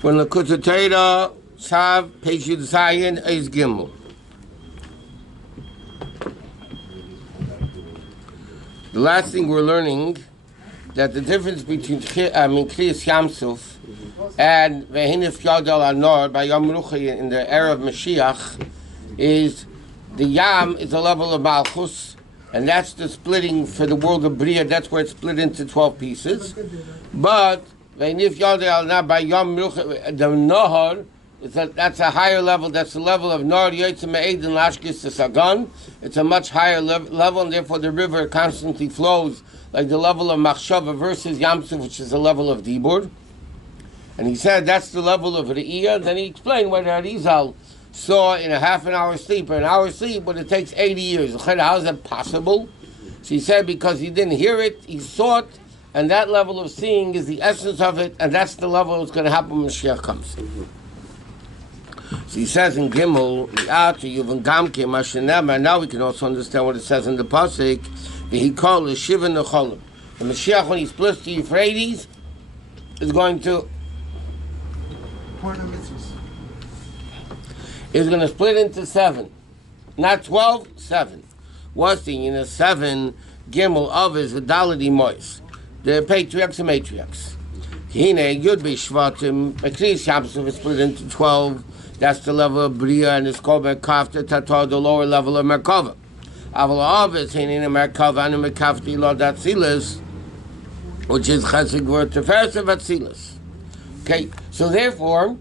When Likkutei Torah, Tzav, page Yud Zayin, Eis Gimel. The last thing we're learning, that the difference between Kriyas Yamsuf and Vehinif Yadal Anor by Yom Ruchi in the era of Moshiach is the Yam is a level of Malchus, and that's the splitting for the world of Bria. That's where it's split into 12 pieces. But Vehinif Yadal Anor by Yom Ruchi, the Nohar, that's a higher level. That's the level of Nor Yotzim Me'edin Lashkis to Sagan. It's a much higher level, and therefore the river constantly flows like the level of Machshava versus Yamsuf, which is the level of Dibur. And he said that's the level of Re'iyah. Then he explained what Arizal saw in a half an hour sleep or an hour sleep, but it takes 80 years. How is that possible? So he said because he didn't hear it, he saw it, and that level of seeing is the essence of it, and that's the level that's going to happen when Moshiach comes. So he says in Gimel, now we can also understand what it says in the Pasuk. He called the Shiva Necholim. The Moshiach, when he splits the Euphrates, is going to split into 7. Not 12, 7. What's the 7 Gimel of is the Daladi Mois. The patriarchs and matriarchs. Hine Yud B'Shvatim, Kriyas Yamsuf is split into 12. That's the level of Bria, and it's called Merkavta Tatar, the lower level of Merkava. Aval Avis, in Merkava, and Merkavti Lord Atzilis, which is Chesed Gvur Teferes of Atzilis. Okay, so therefore,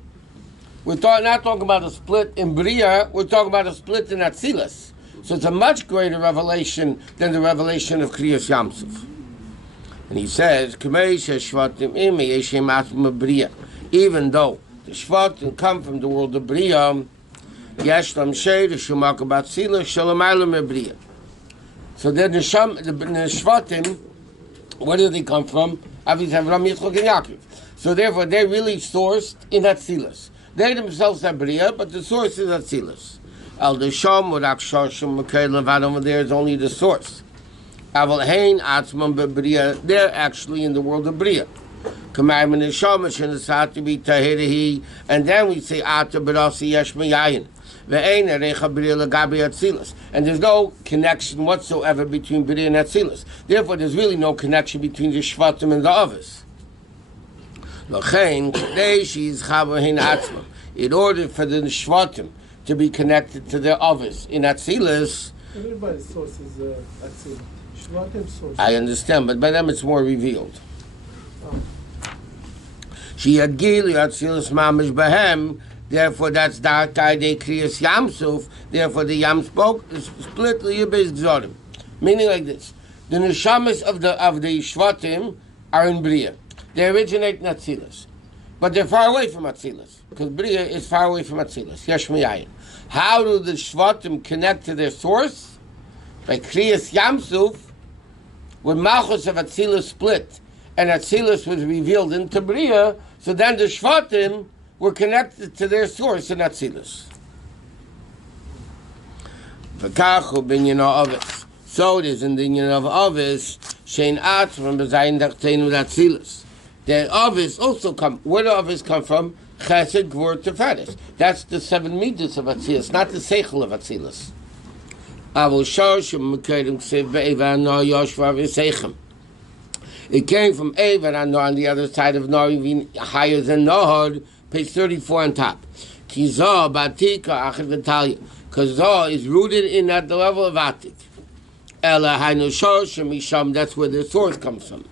we're not talking about a split in Bria, we're talking about a split in Atzilis. So it's a much greater revelation than the revelation of Kriyas Yamsuf. And he says, even though the Shvatim come from the world of Bria, Yeshlam Shei, the Shumak Batzila, Shalom Alam Bria. So then the Shvatim, where do they come from? Aviz Avram, Yitzchok, and Yaakov. So therefore, they're really sourced in Atzilus. They themselves are Bria, but the source is Atzilus. Al Desham, Urak Shoshim, Mekay Levad, over there is only the source. Aval Hein, Atzman, Bria, they're actually in the world of Bria. And then we say Ata Barasi Yeshmayayin. And there's no connection whatsoever between Bria and Atzilus. Therefore, there's really no connection between the Shvatim and the Avos. In order for the Shvatim to be connected to their Avos in Atzilus, everybody's source is Atzilus. Shvatim source. I understand, but by them it's more revealed. Therefore, that's Dark Day Kriyas Yamsuf. Therefore, the Yam spoke split Liyabes Gzorim. Meaning like this: the neshamas of the Shvatim are in Bria. They originate in Atzilus, but they're far away from Atzilus because Bria is far away from Atzilus. Yeshmayayin. How do the Shvatim connect to their source? By Kriyas Yamsuf, when Malchus of Atzilus split and Atzilus was revealed into Bria, so then the Shvatim were connected to their source in Atzilus. So it is in the union of Avis, Shein Atz from Bezayin Dachtein with Atzilus. The Avis also come. Where do Avis come from? Chesed, Gvur, Teferes. That's the 7 meters of Atzilus, not the Seichel of Atzilus. It came from Eva and Nor on the other side of Nor, even higher than Nor, page 34 on top. Because Zah is rooted in at the level of Atik. That's where the source comes from.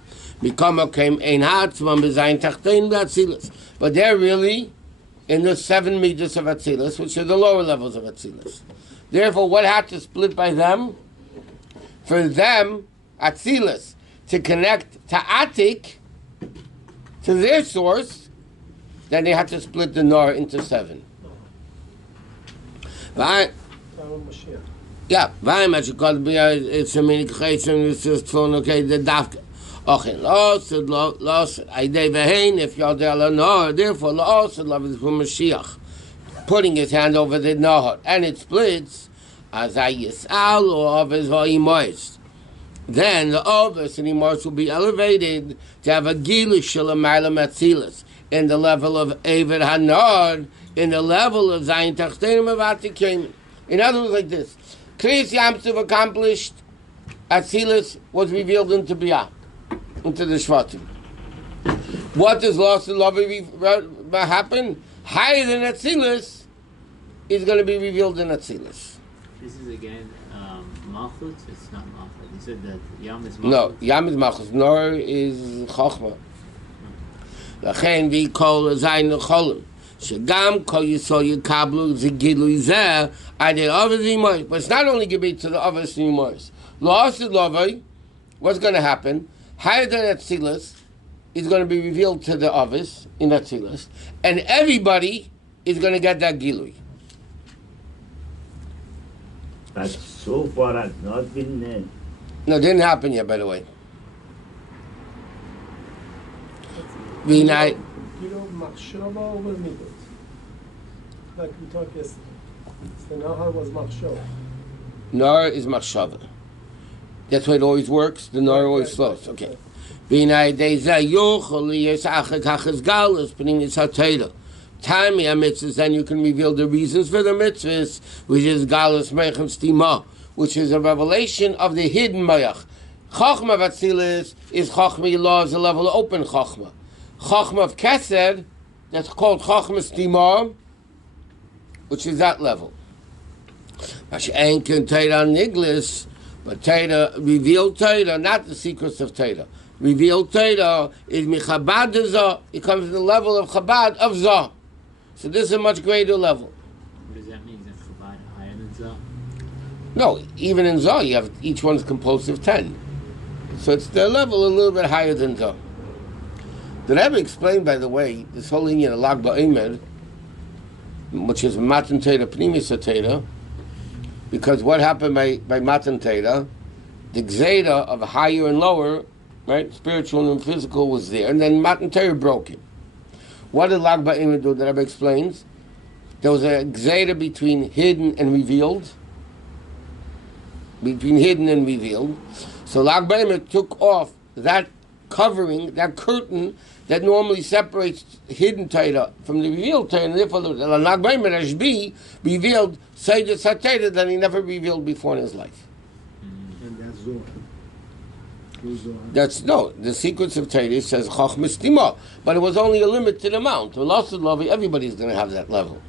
But they're really in the 7 meters of Atzilus, which are the lower levels of Atzilus. Therefore, what had to split by them? For them, Atzilus, to connect to Atik, to their source, then they had to split the Nor into 7. Right? Yeah. It's a mini chayim. It's just okay. The dafka. Okay. Lost. I devahin if you're the Nor. Therefore, lost. Love is from Moshiach, putting his hand over the Nor, and it splits as I yisal or of his vayimois. Then the Avos and Imars will be elevated to have a Gilush Shalom Atzilus. in the level of Eved Hanor, in the level of Zayin Tachtenim of Atikim. In other words, like this. Kriyas Yamsuf accomplished, Atzilus was revealed into Biyah, into the Shvatim. What does loss of love happen? Higher than Atzilus is going to be revealed in Atzilus. This is again Malchut? It's not Malchut. You said that Yam is Malchut. No, Yam is Malchut. Nor is Chochmah. L'chein vi kol zayin l'cholim. Shegam kol yisol yikablu zigilui zeh adei avos v'imoros. But it's not only given to the avos v'imoros. Loss of lovei, what's going to happen? Higher than Atzilus is going to be revealed to the avos in Atzilus, and everybody is going to get that gilui. But so far has not been. No, it didn't happen yet, by the way. Vinay. Machshava over midot. Like we talked yesterday. The Nahar was machshava. Nor is machshava. That's why it always works. The Nor always flows. Okay. Vinay deza yochol yesachak hachas galus putting his hatayla. Time mitzvahs, then you can reveal the reasons for the mitzvahs, which is galus meichem stima, which is a revelation of the hidden mayach. Chochma vatzilis is chochma law is a level of open chochma. Chochma of kesed, that's called chochma stima, which is that level. Mashen can Torah niglis, but Torah, revealed Torah, not the secrets of Torah. Revealed Torah is michabad zah. It comes to the level of Chabad of zah. So this is a much greater level. What does that mean? Is that Chabad higher than Zah? No, even in Zah, you have each one's composed of 10. So it's the level a little bit higher than Zah. The Rabbi explained, by the way, this whole union of Lag BaOmer, which is Matan Torah, Pnimis Torah, because what happened by Matan Torah, the Gzeira of higher and lower, right, spiritual and physical was there, and then Matan Torah broke it. What did Lag BaOmer do? The Rabbi explains. There was a gzeira between hidden and revealed. Between hidden and revealed. So Lag BaOmer took off that covering, that curtain that normally separates hidden Torah from the revealed Torah, and therefore Lag BaOmer Rashbi revealed Seidah Satayra that he never revealed before in his life. And that's Zohar. That's no. The sequence of Torah says Chochma Stima, but it was only a limited amount. Lost of love, everybody's going to have that level.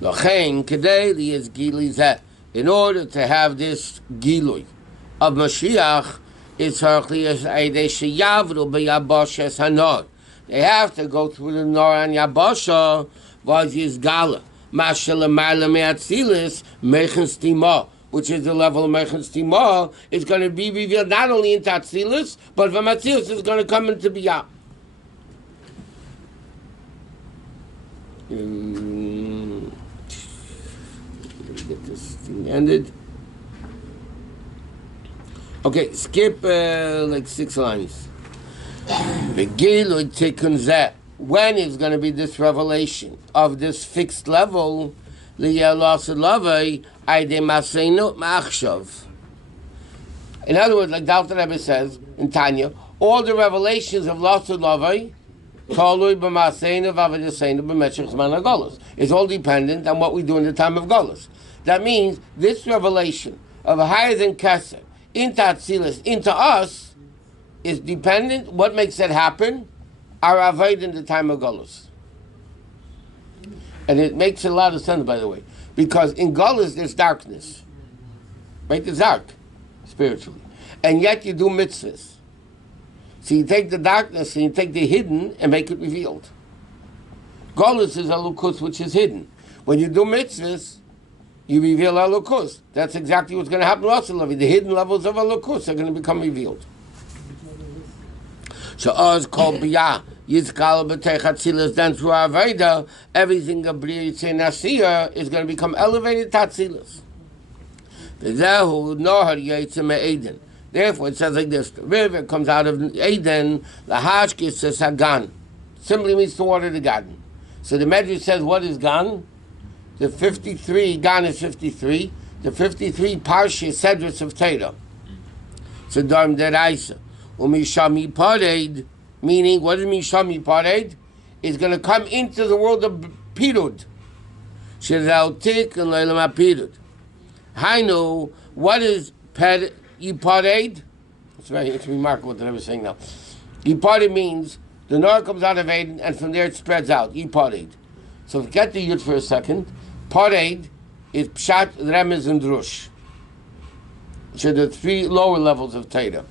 Lochein kedei is gilui zeh. In order to have this gilui of Moshiach, it's harchli as eidei sheyavru b'yabashes hanor. They have to go through the nor and yabasha v'az yizgala mashal amayla me'atzilis mechen stima, which is the level of Meichen Stima, is going to be revealed not only in Atzilus, but from Atzilus is going to come into Biyah. Get this thing ended. Okay, skip like 6 lines. When is going to be this revelation of this fixed level? In other words, like Dr. Rebbe says in Tanya, all the revelations of Lasud Lavai is all dependent on what we do in the time of Golus. That means this revelation of a higher than Kesed into Atzilus, into us, is dependent. What makes it happen? Our Avoid in the time of Golus. And it makes a lot of sense, by the way, because in Golus there's darkness, right? It's dark, spiritually, and yet you do mitzvahs. So you take the darkness and you take the hidden and make it revealed. Golus is alukus, which is hidden. When you do mitzvahs, you reveal alukus. That's exactly what's going to happen also. The hidden levels of alukus are going to become revealed. So Oz called Biyah. Yizkal b'teich Atzilus, then through Aveda, everything of B'riyah Nasiya is going to become elevated to Atzilus. V'zehu nohar yaitzim me'eden. Therefore, it says like this: the river comes out of Eden. The hashkis says Hagan, simply means to water the garden. So the Medrash says, what is Gan? The 53 Gan is 53. The 53 Parshat Sedrus of Torah. So Darm Deraisa Umishami Pared. Meaning, what does it mean, Sham Yipared? It's going to come into the world of Pirud. Shezautik and Leilam HaPirud. Hainu, what is Yipared? It's remarkable that I was saying now. Yipared means the Nor comes out of Eden, and from there it spreads out. Yipared. So forget the Yud for a second. Pared is Pshat, Remez, and Drush. So the three lower levels of Torah.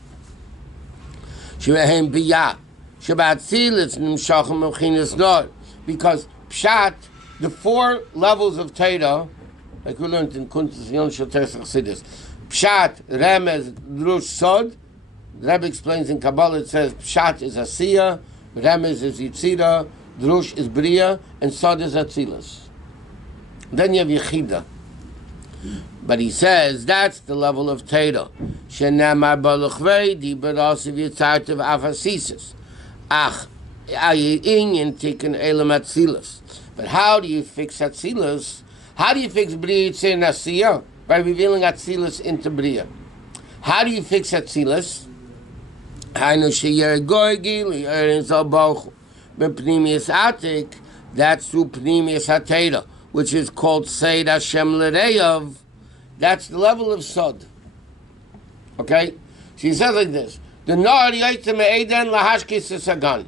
Shevehem Biyah. Shabbat Tzilis Nimshachim Mechinas Nor. Because Pshat, the four levels of Torah, like we learned in Kuntas Yon Shotes Chassidus, Pshat, Remez, Drush, Sod. The Rabbi explains in Kabbalah, it says Pshat is Asiyah, Remez is Yitzira, Drush is Bria, and Sod is Atzilas. Then you have Yechida. But he says that's the level of Torah. Shenamar Baluchvei, Di Barasiv Yitzartiv Afasisis. Ach, Ayin Tikkun Elam Atzilas. But how do you fix Atzilas? How do you fix Bria Yitzir Nasiya? By revealing Atzilas into Bria. How do you fix Atzilas? Hainu Sheyer Goygi, Erin Zalbauch, Bepnimius Atik, that's through Pnimius HaTorah, which is called Seid Hashem L'Reyav. That's the level of Sod. Okay? She says like this. The Nor Yaitzim Eden Lahashkis Sagan.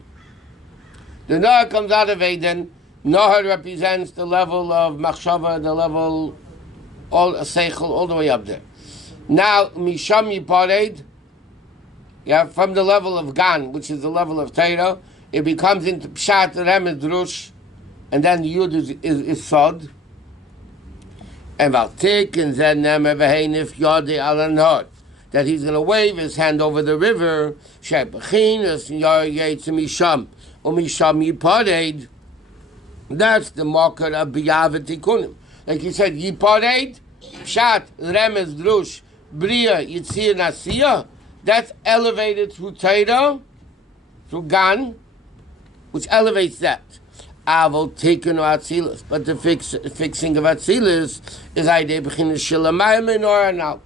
The Nor comes out of Eden. Nor represents the level of Machshava, the level, all Seichel, all the way up there. Now, Misham Yipared, from the level of Gan, which is the level of Torah, it becomes into Pshat, Remez, Drush, and then the Yud is Sod. And Valtik and Zenem Evahenif Yadi Alanhod, that he's going to wave his hand over the river, Shepachinus Yaretz Misham, or Misham Yipared. That's the marker of Biyav Tikunim. Like he said, Yipared, Pshat, Remez, Drush, Bria, Yitzir, Nasiya, that's elevated through Torah, through Gan, which elevates that. Avol taken or Atzilis. But the fixing of Atzilis is Aidei B'chinas Shelamayim Menor now.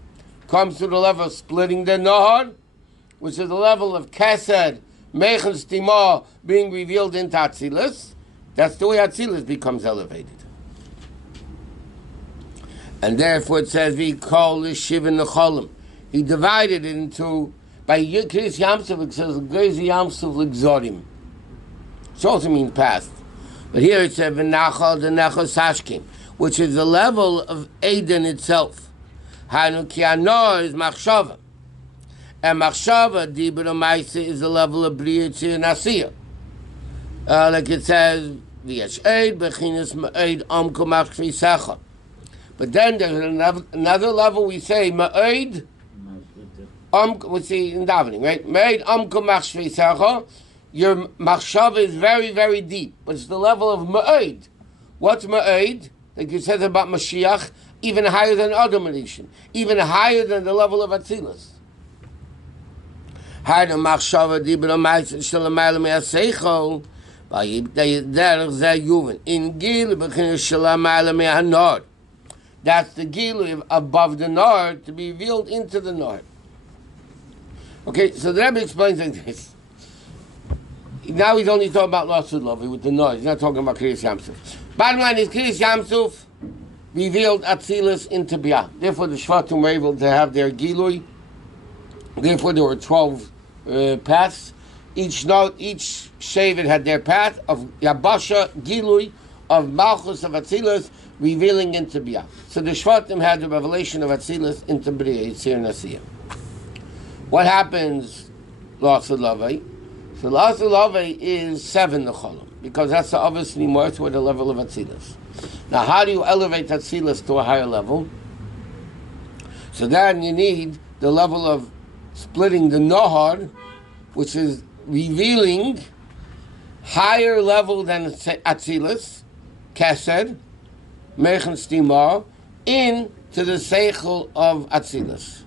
Comes to the level of splitting the Nahar, which is the level of Kesed, Meichen Stima being revealed into Atzilis. That's the way Atzilis becomes elevated. And therefore it says, we call this Shivin Necholim. He divided it into, by Yikris Yamsuf, it says, Gezi Yamsuf L'Gzorim. Which also means past. But here it says, V'nachal D'nechos Hashkim, which is the level of Eden itself. Hanu Kianor is Machshava. And Machshava, Dibur Maisa, is the level of Bria Tzir Nasiya. Like it says, V'yesh Eid, B'chinas Ma'eid, Omko Machshvi Secha. But then there's another level we say, Ma'eid, we see in davening, right? Ma'eid, Omko Machshvi Secha. Your machshava is very, very deep, but it's the level of ma'od. What's ma'od? Like you said about Moshiach, even higher than Adam Rishon, even higher than the level of Atzilus. Higher than machshava, dibur ma'is shalamayla me'aseichol, derech zeh yuven. In gil b'chinas shalamayla me'hanor. That's the gil above the nor to be revealed into the nor. Okay, so the Rabbi explains like this. Now he's only talking about Lasud Lovi with the noise. He's not talking about Kriyas Yamsuf. Bottom line is Kriyas Yamsuf revealed Atzilus into Biyah. Therefore the Shvatim were able to have their Gilui. Therefore there were 12 paths. Each Shevet had their path of Yabasha, Gilui, of Malchus, of Atzilus, revealing into Biyah. So the Shvatim had the revelation of Atzilus into Bria, Yitzir Nasiya. What happens, Lasud Lovi? So Lasud Lovi is 7 Necholim, because that's obviously more toward the level of Atzilus. Now, how do you elevate Atzilus to a higher level? So then you need the level of splitting the Nohar, which is revealing higher level than Atzilus, Kesed, Meichen Stima, into the Seichel of Atzilus.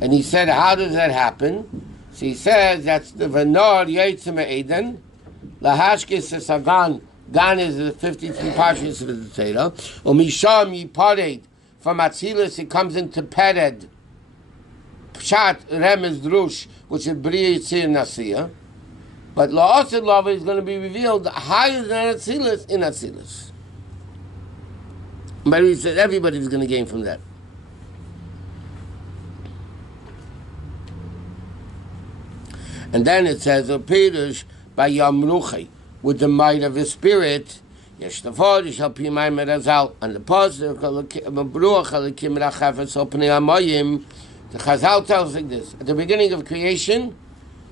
And he said, how does that happen? So he says that's the Vanor Yaitzim Eden, Lahashkis Sagan. Gan is the 53 parshas of the Torah. Umisham Yipared, from Atzilus it comes into Pered, Pshat Remez Drush, which is Bria Yitzir Nasiya. But La'asid Lava is going to be revealed higher than Atzilus in Atzilus. But he said everybody's going to gain from that. And then it says, O Pirush by Yamruchi, with the might of his spirit, Yesh Tafod, Yesh Al-Pi Mayim Erazal, and the Pasuk, Mabruach Al-Kim Rachafetz Al-Pnei Amayim, the Chazal tells us like this. At the beginning of creation,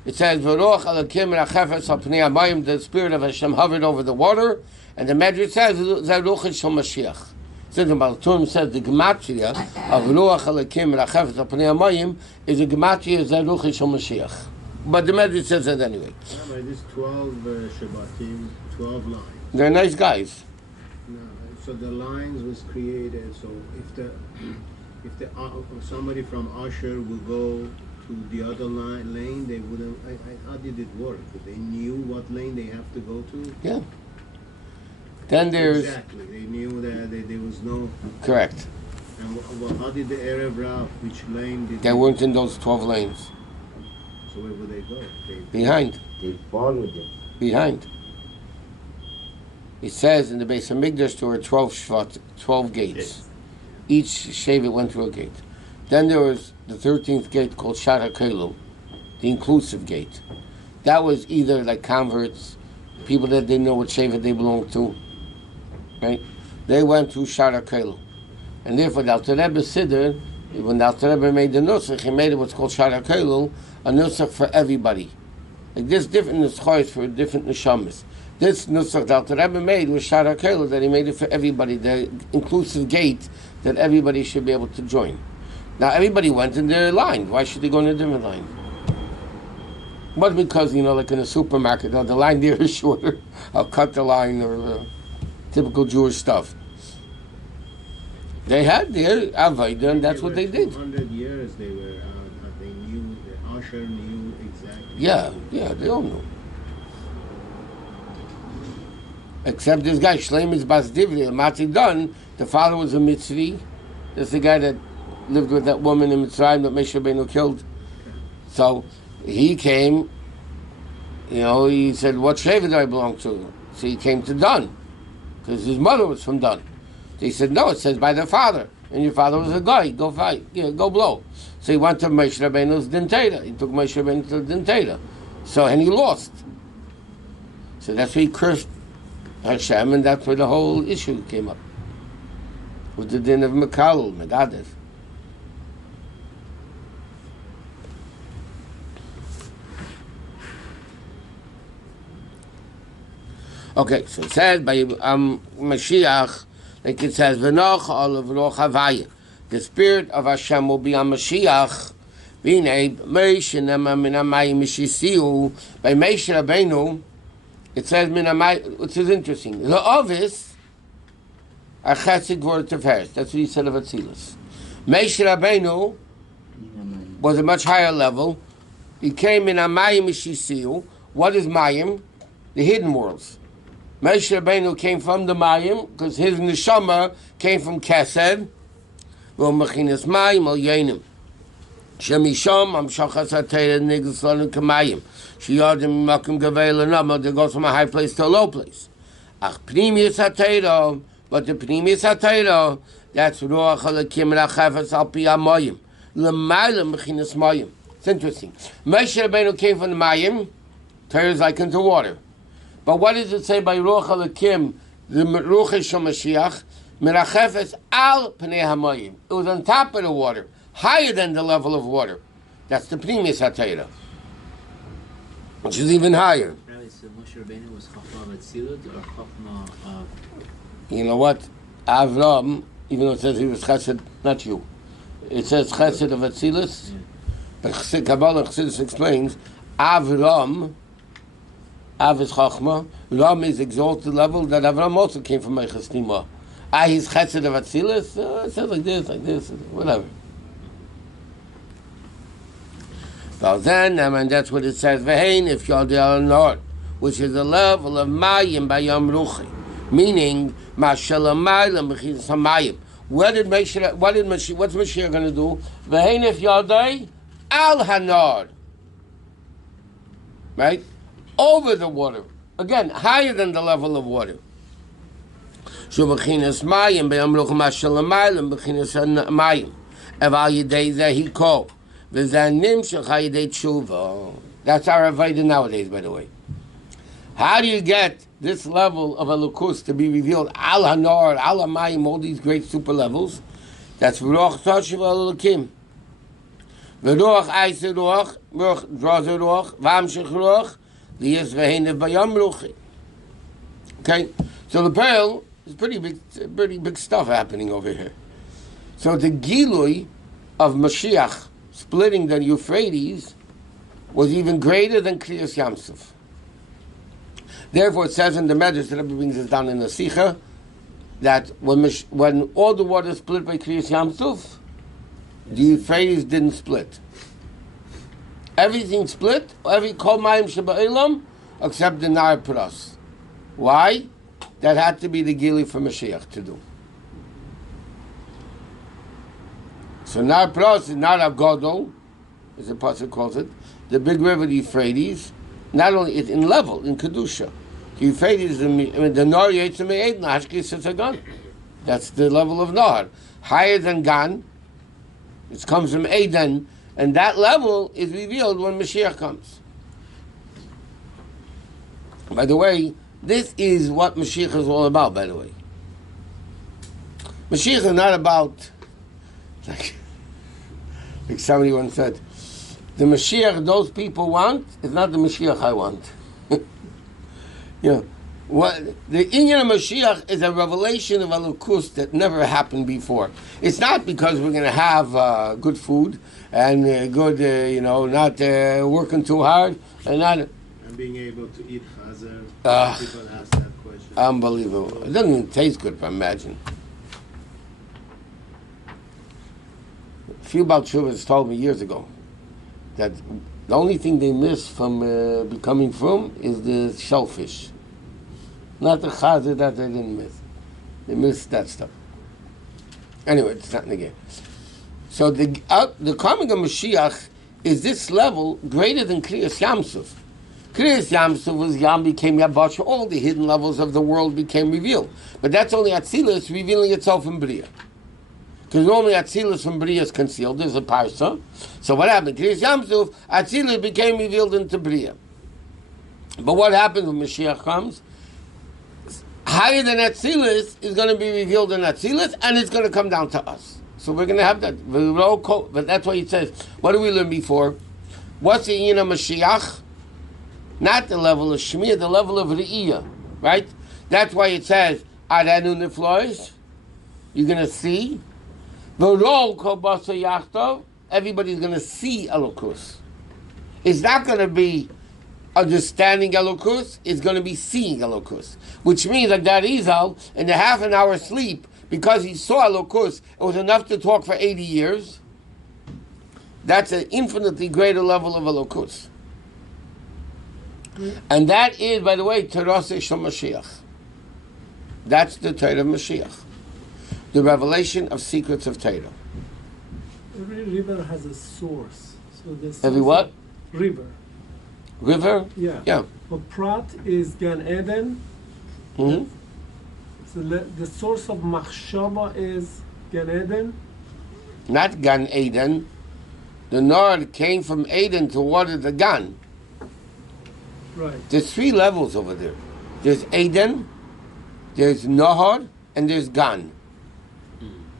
it says, V'ruach Al-Kim Rachafetz Al-Pnei Amayim, the spirit of Hashem hovered over the water, and the Medrash says, Zaruch Shel Mashiach. Since about the says the gematria of Ruach Alakim Rachafetz Al-Pnei Amayim is a gematria Zaruch Shel Mashiach. But the Medrash says that anyway. Rabbi, this 12 Shabbatim, 12 lines. They're nice guys. No, so the lines was created. So if somebody from Asher would go to the other lane, they wouldn't. How did it work? They knew what lane they have to go to. Yeah. Then there's exactly. They knew that there was no. Correct. And how did the Erev Rav? Which lane did they weren't in those 12 lanes. So where would they go? Behind. They followed it. Behind. It says in the base of Migdash there were 12 shvat, 12 gates. Yes. Each Shevet went through a gate. Then there was the 13th gate called Shara Kelu, the inclusive gate. That was either like converts, people that didn't know what Shevet they belonged to. Right? They went through Shara Kelu. And therefore the Alter Rebbe Siddur, when the Alter Rebbe made the Nusach, he made it what's called Shara Kelu, a Nusach for everybody. Like there's different Nuschos for different Neshamas. This Nusach that the Rebbe made was Shara Kelu, that he made it for everybody, the inclusive gate that everybody should be able to join. Now everybody went in their line. Why should they go in a different line? But because, like in a supermarket, the line there is shorter. I'll cut the line, or typical Jewish stuff. They had their Avodah, and that's what they did. 100 years they were they knew, the Asher knew exactly. Yeah, they all knew. Except this guy, Shleimus Bas Divri, Matzidon, the father was a Mitzri. That's the guy that lived with that woman in Mitzrayim that Moshe Rabbeinu killed. So he came, he said, what Shevet do I belong to? So he came to Dan, because his mother was from Dan. So he said, no, it says by the father. And your father was a guy, go fight, go blow. So he went to Moshe Rabbeinu's Dintera. He took Moshe Rabbeinu to the Dintera. And he lost. So that's why he cursed Hashem, and that's where the whole issue came up. With the din of Mekal, Megadev. Okay, so it says by Mashiach, like it says, V'noch olav roch havaya. The spirit of Hashem will be on Mashiach. V'nei Moshe nema min hamayim mishisiu. By Moshe Rabbeinu, it says min hamayim, which is interesting. The Ovis are chesed gvur teferes. That's what he said of Atzilus. Moshe Rabbeinu was a much higher level. He came in hamayim mishisiu. What is mayim? The hidden worlds. Moshe Rabbeinu came from the Mayim, because his neshama came from Kesed. V'omechinas Mayim al Yenim. Shemisham amshachas hatayra niglas lanu kamayim. Shiyadim makim gavei l'nama. They go from a high place to a low place. Ach pnimius hatayra. But the pnimius hatayra, that's ruach halakim rachafetz al pi hamayim. L'mayla mechinas Mayim. It's interesting. Moshe Rabbeinu came from the Mayim. Torah is like into water. But what does it say by Ruach HaLakim, the Ruach Shel Mashiach, Merachefes al Pnei HaMayim? It was on top of the water, higher than the level of water. That's the Pnimis HaTeira, which is even higher. Rabbi, so Moshe Rabbeinu was Chachma of Atzilut or Chachma of... You know what? Avram, even though it says he was Chesed, not you. It says Chesed of Atzilus, but Kabbalah Chassidus explains, Avram, Av is Chachma, Ram is exalted level, that Avram also came from Eichas Nima. He's Chesed of Atzilus, it says like this, whatever. Well then, and that's what it says, V'hein if Yodel Nord, which is the level of Mayim by Yom Ruchi, meaning, Mashalamayim Mechis Hamayim. What's Mashiach going to do? V'hein if Yodel Al Hanord. Right? over the water. Again, higher than the level of water. Shubachinas mayim be'amruch mashalamaylem bechinas mayim. Eval yidei zehi ko. V'zanim shechayidei tshuva. That's our avodah nowadays, by the way. How do you get this level of elokus to be revealed? Al hanor, al hamayim, all these great super levels. That's v'roch toshiv elokim. V'roch eiseh roch, roch draws a roch, v'amshich roch, liyas v'henev bayam ruchi. Okay, so the pearl is pretty big stuff happening over here. So the gilui of Moshiach splitting the Euphrates was even greater than Kriyas Yamsuf. Therefore, it says in the Medrash that Rabbi brings us down in the Sikha that when all the water split by Kriyas Yamsuf, the Euphrates didn't split. Everything split, every Kol Mayim Sheba'ilam, except the Nar Pras. Why? That had to be the Gili for Mashiach to do. So Nar Pras is Nar Agodol, as the Pasuk calls it, the big river, the Euphrates. Not only it's in level, in Kedusha. The Euphrates, the Nor Yetzim Eid, Hashkis Gan. That's the level of Nor. Higher than Gan. It comes from Eden, and that level is revealed when Mashiach comes. By the way, this is what Mashiach is all about, by the way. Mashiach is not about, like somebody once said, the Mashiach those people want is not the Mashiach I want. What the Inyan of Mashiach is a revelation of Elokus that never happened before. It's not because we're going to have good food and good, not working too hard and not. And being able to eat chazer. People ask that question. Unbelievable. It doesn't even taste good, imagine. A few Baal Teshuvos told me years ago that the only thing they miss from becoming frum is the shellfish. Not the chazer that they didn't miss. They missed that stuff. Anyway, it's not in the game. So the coming of Mashiach is this level greater than Kriyas Yamsuf. Kriyas Yamsuf was Yam became Yabash. All the hidden levels of the world became revealed. But that's only Atzilus revealing itself in Bria. Because normally Atzilus from Bria is concealed. There's a Parsa. So what happened? Kriyas Yamsuf, Atzilus became revealed into Bria. But what happens when Mashiach comes? Higher than Atzilus is going to be revealed in Atzilus, and it's going to come down to us. So we're going to have that. But that's why he says, what do we learn before? What's the Yin of Mashiach? Not the level of Shemiah, the level of Re'iyah, right? That's why it says, Arenu Niflois, you're going to see. Everybody's going to see Elokus. It's not going to be understanding Elokus, it's going to be seeing Elokus. Which means like that Izal, in the half an hour sleep, because he saw Elokus, it was enough to talk for 80 years. That's an infinitely greater level of Elokus. And that is, by the way, Torah Shel Mashiach. That's the Torah of Mashiach. The revelation of secrets of Torah. Every river has a source. So this Every what? River. River? Yeah. Yeah. But Prat is Gan Eden. Mm-hmm. So the source of Machshava is Gan Eden. Not Gan Eden. The Nord came from Eden to water the Gan. Right. There's 3 levels over there. There's Eden, there's Nahor, and there's Gan.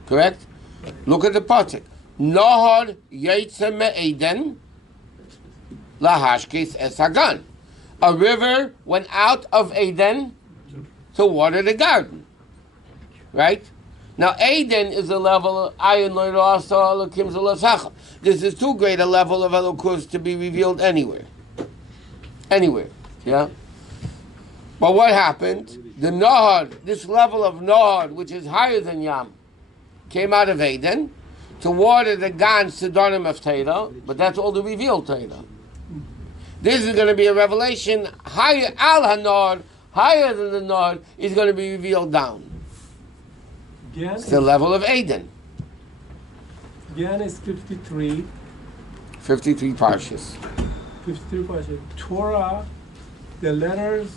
Correct? Right. Look at the Parshat. Nahor Yetze Eden Lahashkis Es Hagan. A river went out of Eden to water the garden. Right? Now Eden is a level of Ayin Lo Rasa Elokim Zulasacha. This is too great a level of Elokus to be revealed anywhere. Anywhere. Yeah? But what happened? The Nahar, this level of Nahar, which is higher than Yam, came out of Eden to water the Gan Sidonim of Torah, but that's all the revealed Torah. This is going to be a revelation higher, Al HaNor, higher than the Nor, is going to be revealed down. It's the level of Eden. Gan is 53. 53 parshas. 53 parshas. Torah The letters,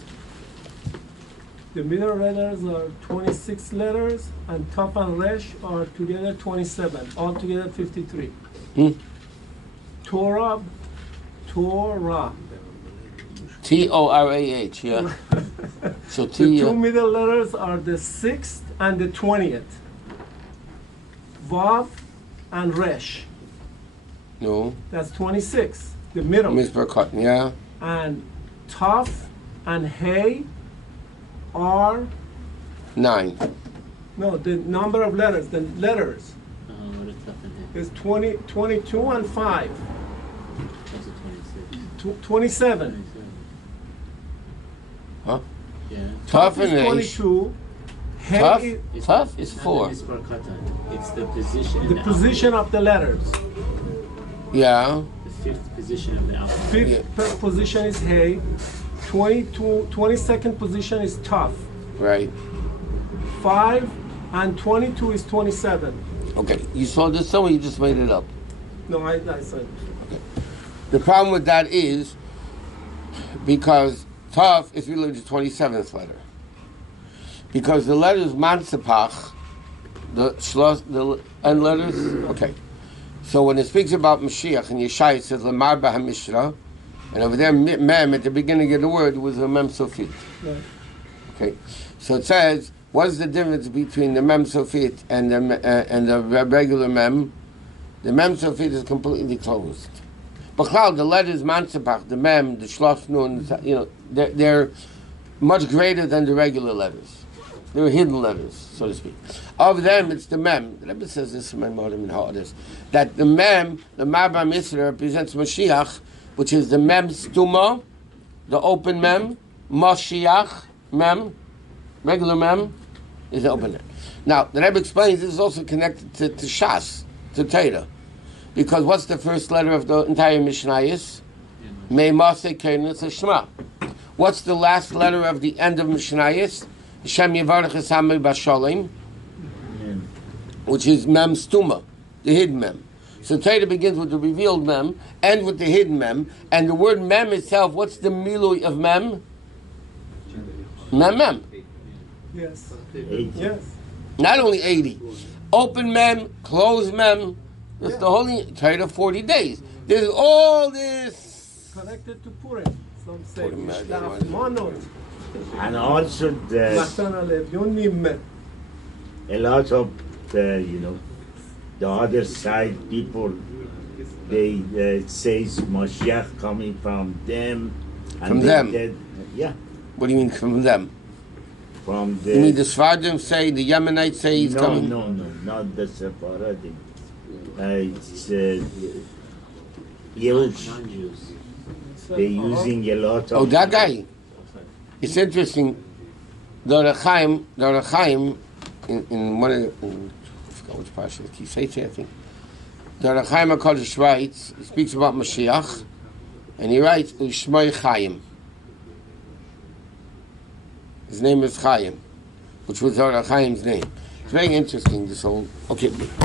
the middle letters are 26 letters, and Taf and Resh are together 27, altogether 53. Torah, Torah, yeah. So The T. two middle letters are the 6th and the 20th. Vav and Resh. No. That's 26, the middle. Mizbar Cotton, yeah. And Taf and Hey are, 9. no, the number of letters, the letters What is tough in here? is 22 and 5, That's a 26. 27. Huh? Yeah. Tough is and Resh. 22. Hey Tough? is Tough is It's 4. not the Mizbar Katan. It's the position in the the position of the letters. Yeah. The fifth position of the alphabet. Fifth position is Hey. 22nd position is Taf. Right. 5 and 22 is 27. Okay. You saw this somewhere, you just made it up. No, I said. The problem with that is because Tav is related to 27th letter. Because the letters Mansepach, the end letters, okay. So when it speaks about Moshiach in Yeshaya, it says Lamar B'Hamishra, and over there Mem at the beginning of the word was a Mem Sofit. Right. Okay, so it says, what is the difference between the Mem Sofit and the regular Mem? The Mem Sofit is completely closed. But the letters Mansepach, the Mem, the Shlosh Nun, they're much greater than the regular letters. They're hidden letters, so to speak. Of them, it's the Mem. The Rabbi says this in Maamarim and Ha'adis, that the Mem, the Maamarim Yisrael, represents Moshiach, which is the Mem Stuma, the open Mem, Moshiach Mem, regular Mem, is the open Mem. Now, the Rabbi explains this is also connected to Shas, to Torah. Because what's the first letter of the entire Mishnayos? Mei Maseh Keinu, it's a Shema. What's the last letter of the end of Mishnayos? Hashem Yivarech Esamei Bashalim, which is Mem Stuma, the hidden Mem. So Torah begins with the revealed Mem, and with the hidden Mem, and the word Mem itself, what's the milui of Mem? Mem. Yes. 80. Yes. Not only 80. Open Mem, closed Mem, that's the holy Torah 40 days. There's all this. Connected to Purim. Some say Purim, I don't Mishnah, know. Monot, And also Matan Alev, Yonim. a lot of the other side people, they say Moshiach coming from them. And From them? Yeah, What do you mean from them? from the. You mean the Sfardim say, the Yemenites say he's coming? No, not the Sephardim. It's Yehush. Non-Jews. They're using a lot of. Oh, that guy. It's interesting. The Rechaim in one of the, I forgot which Parshat, Kisei, I think. The Rechaim HaKadosh writes, he speaks about Moshiach, and he writes, Ushmoi Chaim. His name is Chaim, which was the Rechaim's name. It's very interesting, this whole, okay.